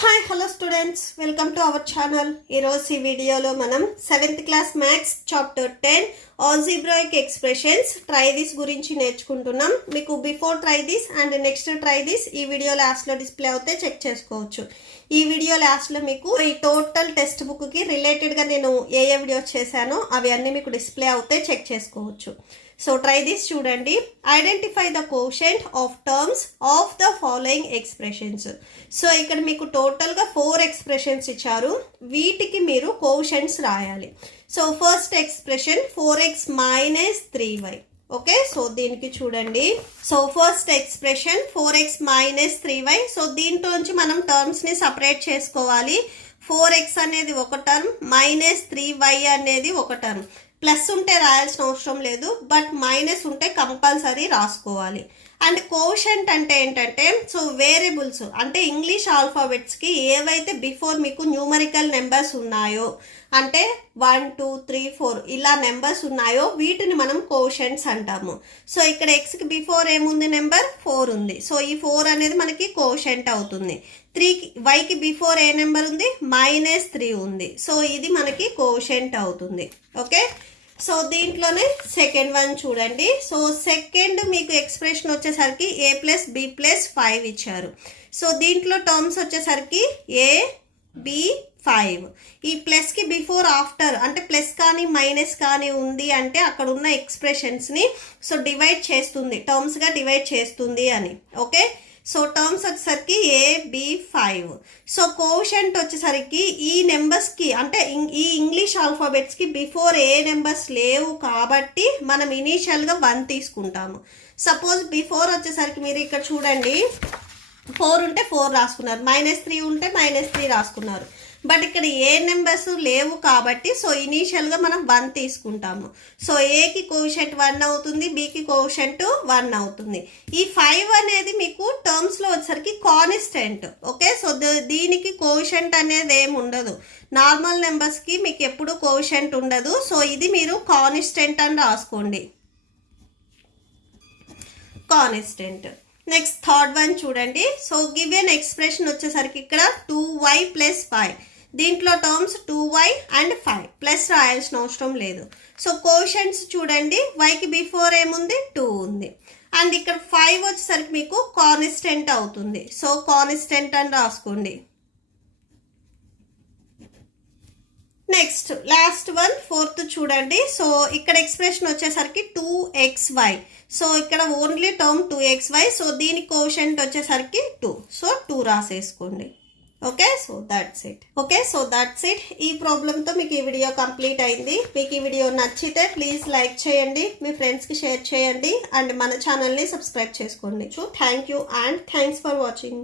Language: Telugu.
Hi hello students, welcome to our channel. ఈరోజు ఈ వీడియోలో మనం 7th class maths chapter 10 algebraic expressions try this గురించి నేర్చుకుంటున్నాం. మీకు before try this and next try this ఈ వీడియో లాస్ట్లో డిస్ప్లే అవుతే చెక్ చేసుకోవచ్చు. ఈ వీడియో లాస్ట్లో మీకు ఈ టోటల్ టెక్స్ట్ బుక్కి రిలేటెడ్గా నేను ఏ వీడియోస్ చేశానో అవి అన్నీ మీకు డిస్ప్లే అవుతే చెక్ చేసుకోవచ్చు. సో ట్రై దిస్ చూడండి. Identify the quotient of terms of the following expressions. So ఇక్కడ మీకు టోటల్గా 4 ఎక్స్ప్రెషన్స్ ఇచ్చారు. వీటికి మీరు కోషెంట్స్ రాయాలి. So first expression 4x - 3y. Okay, so దీనికి చూడండి. So first expression 4x - 3y. So దీంట్లోంచి మనం టర్మ్స్ని సపరేట్ చేసుకోవాలి. 4x అనేది ఒక టర్మ్, -3y అనేది ఒక టర్మ్. ప్లస్ ఉంటే రాయాల్సిన అవసరం లేదు, బట్ మైనస్ ఉంటే కంపల్సరీ రాసుకోవాలి. అండ్ కోషెంట్ అంటే ఏంటంటే, సో వేరియబుల్స్ అంటే ఇంగ్లీష్ ఆల్ఫాబెట్స్కి ఏవైతే బిఫోర్ మీకు న్యూమరికల్ నెంబర్స్ ఉన్నాయో, అంటే 1 2 3 4 ఇలా నెంబర్స్ ఉన్నాయో వీటిని మనం కోషెంట్స్ అంటాము. సో ఇక్కడ ఎక్స్కి బిఫోర్ ఏముంది, నెంబర్ 4 ఉంది. సో ఈ 4 అనేది మనకి కోషెంట్ అవుతుంది. 3కి వైకి బిఫోర్ ఏ నెంబర్ ఉంది, -3 ఉంది. సో ఇది మనకి కోషెంట్ అవుతుంది. ఓకే, సో దీంట్లోనే సెకండ్ వన్ చూడండి. సో సెకండ్ మీకు ఎక్స్ప్రెషన్ వచ్చేసరికి a + b + 5 ఇచ్చారు. సో దీంట్లో టర్మ్స్ వచ్చేసరికి a b 5. ఈ ప్లస్కి బిఫోర్ ఆఫ్టర్ అంటే ప్లస్ కానీ మైనస్ కానీ ఉంది అంటే అక్కడ ఉన్న ఎక్స్ప్రెషన్స్ని సో డివైడ్ చేస్తుంది, టర్మ్స్గా డివైడ్ చేస్తుంది అని. ఓకే, సో టర్మ్స్ వచ్చేసరికి AB5. సో కోషెంట్ వచ్చేసరికి ఈ నెంబర్స్కి అంటే ఈ ఇంగ్లీష్ ఆల్ఫాబెట్స్కి బిఫోర్ ఏ నెంబర్స్ లేవు కాబట్టి మనం ఇనీషియల్గా 1 తీసుకుంటాము. సపోజ్ బిఫోర్ వచ్చేసరికి మీరు ఇక్కడ చూడండి, 4 ఉంటే 4 రాసుకున్నారు, -3 ఉంటే -3 రాసుకున్నారు. బట్ ఇక్కడ ఏ నెంబర్స్ లేవు కాబట్టి సో ఇనీషియల్గా మనం 1 తీసుకుంటాము. సో ఏకి కోషెంట్ 1 అవుతుంది, బికి కోషెంట్ 1 అవుతుంది. ఈ 5 అనేది మీకు టర్మ్స్లో వచ్చేసరికి కాన్స్టెంట్. ఓకే, సో దీనికి కోషెంట్ అనేది ఏమి ఉండదు. నార్మల్ నెంబర్స్కి మీకు ఎప్పుడు కోషెంట్ ఉండదు. సో ఇది మీరు కాన్స్టెంట్ అని రాసుకోండి, కాన్స్టెంట్. నెక్స్ట్ థర్డ్ వన్ చూడండి. సో గివెన్ ఎక్స్ప్రెషన్ వచ్చేసరికి ఇక్కడ 2y + 5. దీంట్లో టర్మ్స్ 2y అండ్ 5, ప్లస్ రాయాల్సిన అవసరం లేదు. సో కోషెంట్స్ చూడండి, వైకి బిఫోర్ ఏముంది, 2 ఉంది. అండ్ ఇక్కడ 5 వచ్చేసరికి మీకు కాన్స్టెంట్ అవుతుంది. సో కాన్స్టెంట్ అని రాసుకోండి. నెక్స్ట్ లాస్ట్ వన్ ఫోర్త్ చూడండి. సో ఇక్కడ ఎక్స్ప్రెషన్ వచ్చేసరికి 2xy. సో ఇక్కడ ఓన్లీ టర్మ్ 2xy. సో దీని కోషెంట్ వచ్చేసరికి 2. సో 2 రాసేసుకోండి. Okay, so that's it. Okay, so that's it. ఈ ప్రాబ్లంతో మీకు ఈ వీడియో కంప్లీట్ అయింది. మీకు ఈ వీడియో నచ్చితే ప్లీజ్ లైక్ చేయండి, మీ ఫ్రెండ్స్కి షేర్ చేయండి, అండ్ మన ఛానల్ని సబ్స్క్రైబ్ చేసుకోండి. So thank you and thanks for watching.